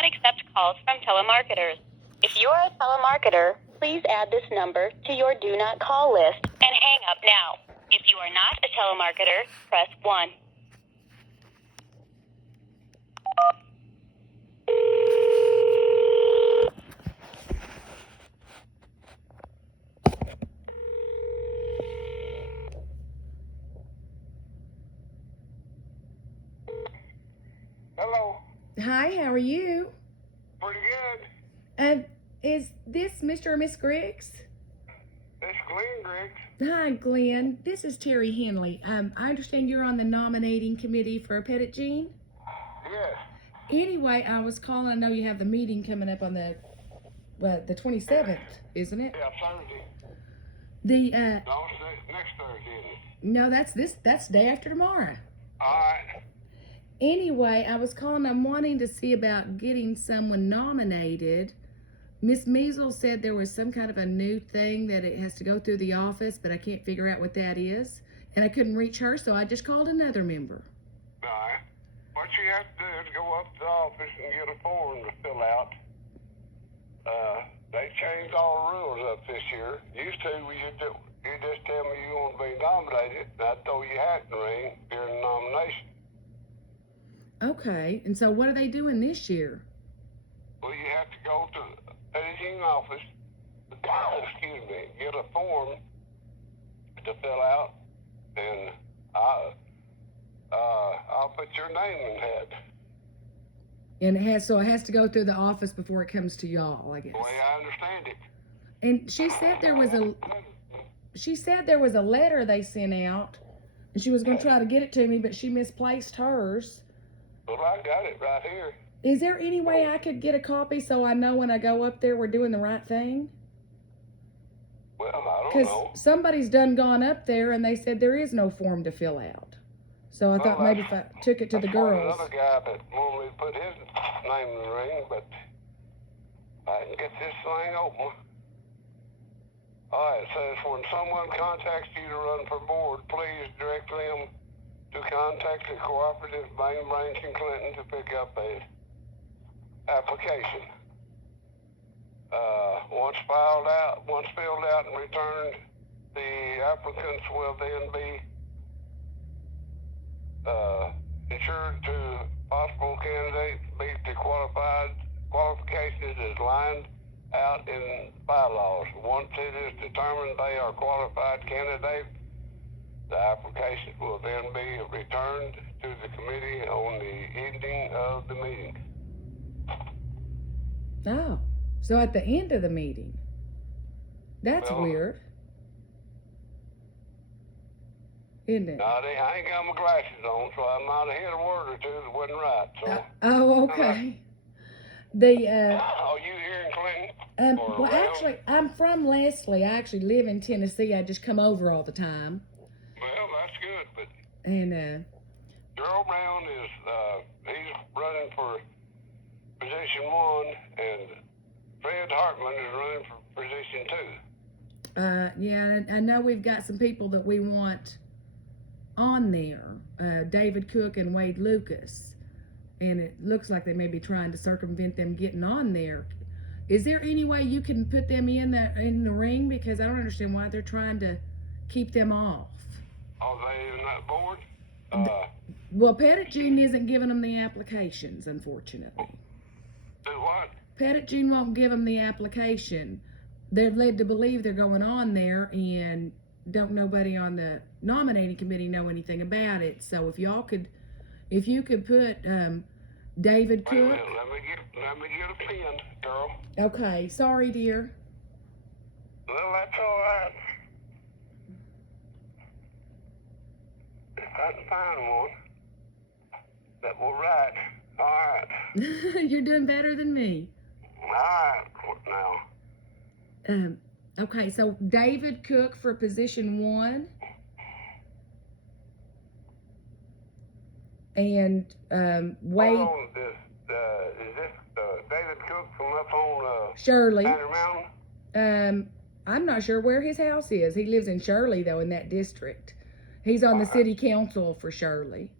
not accept calls from telemarketers. If you are a telemarketer, please add this number to your do not call list and hang up now. If you are not a telemarketer, press 1. Hello. Hi, how are you? Pretty good. Is this Mr. or Miss Griggs? This Glenn Griggs. Hi, Glenn. This is Terry Henley. I understand you're on the nominating committee for Pettit Jean? Yes. Anyway, I was calling. I know you have the meeting coming up on the 27th, isn't it? Yeah, Thursday. No, it's next Thursday, isn't it? No, that's day after tomorrow. All right. Anyway, I was calling. I'm wanting to see about getting someone nominated. Miss Measles said there was some kind of a new thing that it has to go through the office, but I can't figure out what that is. And I couldn't reach her, so I just called another member. All right. What you have to do is go up to the office and get a form to fill out. They changed all the rules up this year. Used to, you just tell me you want to be nominated, and I'd throw your hat in the ring during the nomination. Okay, and so what are they doing this year? Well, you have to go to the editing office, get a form to fill out, and I'll put your name in that. And it has to go through the office before it comes to y'all, I guess. The way I understand it. And she said there was a letter they sent out, and she was going to try to get it to me, but she misplaced hers. Well, I got it right here. Is there any way I could get a copy so I know when I go up there we're doing the right thing? Well, I don't know. Because somebody's gone up there and they said there is no form to fill out. So I thought maybe if I took it to the girls. Another guy that normally put his name in the ring, but I can get this thing open. All right, it says when someone contacts you to run for board, please direct them to contact the cooperative main branch in Clinton to pick up a application. Once filled out and returned, the applicants will then be insured to possible candidates meet the qualifications as lined out in bylaws. Once it is determined they are qualified candidates, the application will then be returned to the committee on the evening of the meeting. Oh, so at the end of the meeting. That's weird. Isn't it? I ain't got my glasses on, so I might have hit a word or two that wasn't right. So. Oh, okay. Are you here in Clinton? Well, actually, I'm from Leslie. I actually live in Tennessee. I just come over all the time. Well, that's good, but Gerald Brown is he's running for position 1, and Fred Hartman is running for position 2. Yeah, I know we've got some people that we want on there, David Cook and Wade Lucas, and it looks like they may be trying to circumvent them getting on there. Is there any way you can put them in the ring? Because I don't understand why they're trying to keep them off. Are they in that board? Well, Pettit Jean isn't giving them the applications, unfortunately. Do what? Pettit Jean won't give them the application. They're led to believe they're going on there, and don't nobody on the nominating committee know anything about it. So if you could put David Cook. Wait a minute, let me get a pen, girl. Okay, sorry, dear. Well, that's all right. If I can find one that will write, all right. You're doing better than me. All right, now. Okay, so David Cook for position 1. And Wade. Hold on, is this David Cook from up on Shirley. Banner Mountain? I'm not sure where his house is. He lives in Shirley, though, in that district. He's on the city council for Shirley.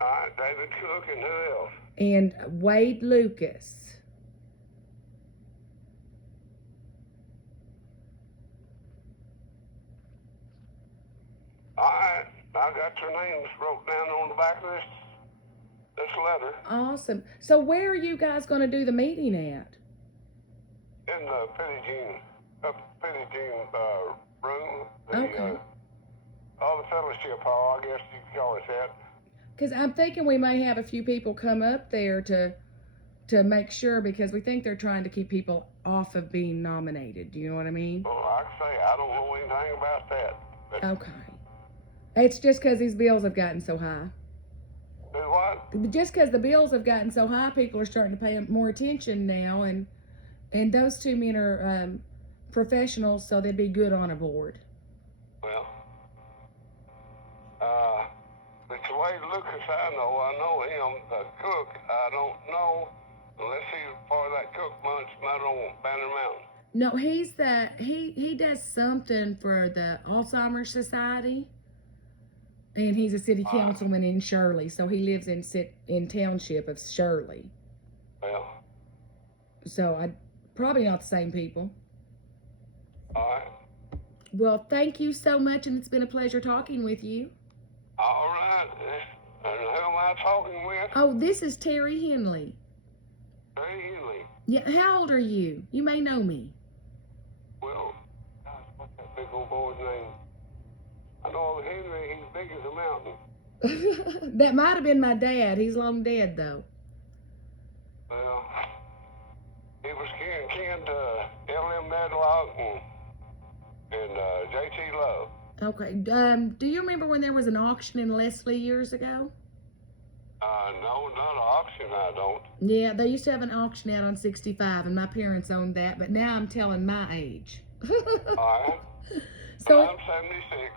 All right, David Cook and who else? and Wade Lucas. All right, I got your names wrote down on the back of this letter Awesome. So where are you guys going to do the meeting at? in the Petty Jean room. Okay. The fellowship hall, I guess you could call it that. Because I'm thinking we may have a few people come up there to make sure, because we think they're trying to keep people off of being nominated. Do you know what I mean? Well, like I say, I don't know anything about that. But Okay. It's just because these bills have gotten so high. do what? Just because the bills have gotten so high, people are starting to pay more attention now, and those two men are professionals, so they'd be good on a board. Well, it's Wade Lucas I know him. The Cook, I don't know, unless he's part of that Cook bunch, not on Banner Mountain. No, he's he does something for the Alzheimer's Society, and he's a city councilman in Shirley, so he lives in township of Shirley. Well, So I probably not the same people. all right. Well, thank you so much, and it's been a pleasure talking with you. All right. And who am I talking with? Oh, this is Terry Henley. Hey, Healy. Yeah, how old are you? You may know me. Well, gosh, what's that big old boy's name? I know Henry, he's big as a mountain. That might have been my dad. He's long dead, though. Well, he was kin to L.M. Medlock and J.T. Love. Okay. Do you remember when there was an auction in Leslie years ago? No, not an auction, I don't. Yeah, they used to have an auction out on 65, and my parents owned that, but now I'm telling my age. All right. So, I'm 76.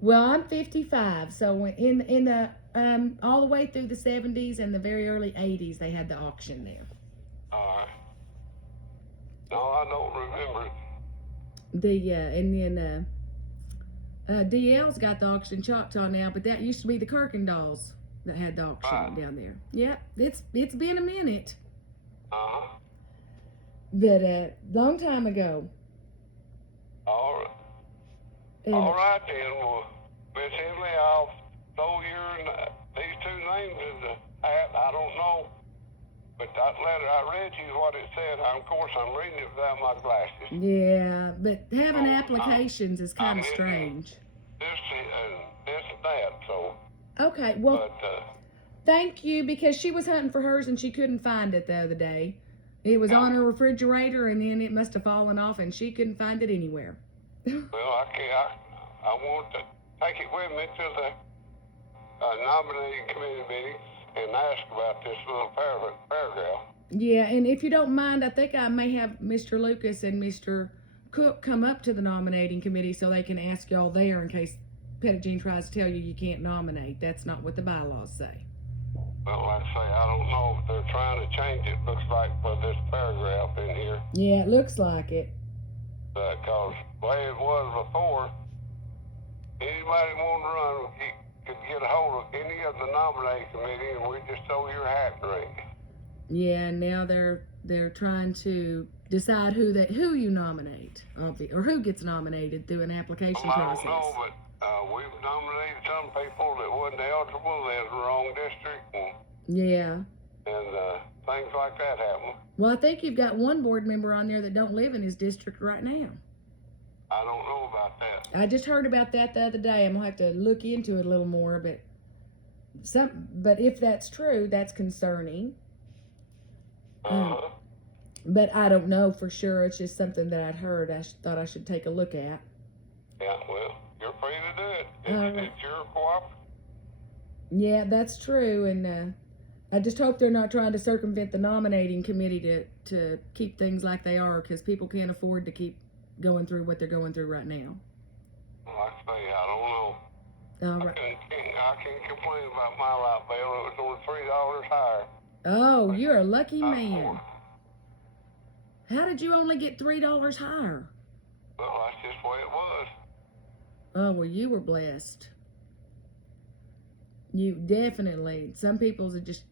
well, I'm 55, so in the all the way through the 70s and the very early 80s, they had the auction there. All right. No, I don't remember it. And then DL's got the auction in Choctaw now, but that used to be the Kirkendalls that had the auction down there. Yep, it's been a minute, Uh-huh. but long time ago. All right. And, All right, then. Well, Miss Henley, I'll throw these two names in the hat. I don't know. But that letter, I read you what it said. Of course, I'm reading it without my glasses. Yeah, but having Oh, applications is kind I'm of in strange. This and that, so. Okay, well, But, thank you, because she was hunting for hers and she couldn't find it the other day. It was on her refrigerator, and then it must have fallen off, and she couldn't find it anywhere. well, I want to take it with me to the nominating committee meeting and ask about this little paragraph. Yeah, and if you don't mind, I think I may have Mr. Lucas and Mr. Cook come up to the nominating committee so they can ask y'all there in case Petty Jean tries to tell you can't nominate. That's not what the bylaws say. Well, like I say, I don't know if they're trying to change it, looks like, for this paragraph in here. Yeah, it looks like it. Because the way it was before, anybody wanting to run could get a hold of any of the nominating committee, and we just throw your hat in the ring. Yeah, now they're trying to decide who you nominate, or who gets nominated through an application Well, I process. don't know, but we've nominated some people that wasn't eligible, they're in the wrong district, Yeah. and things like that happen. Well, I think you've got one board member on there that don't live in his district right now. I don't know about that. I just heard about that the other day. I'm gonna have to look into it a little more, but if that's true, that's concerning. But I don't know for sure. It's just something that I'd heard. I thought I should take a look at. Yeah, well, you're free to do it. It's your cooperative. Yeah, that's true, and I just hope they're not trying to circumvent the nominating committee to keep things like they are, because people can't afford to keep going through what they're going through right now. Like I say, I don't know. All right. I can't complain about my light bill. It was only $3 higher. Oh, you're a lucky Not man. more. How did you only get $3 higher? Well, that's just the way it was. Oh, well, you were blessed. You definitely, some people's are just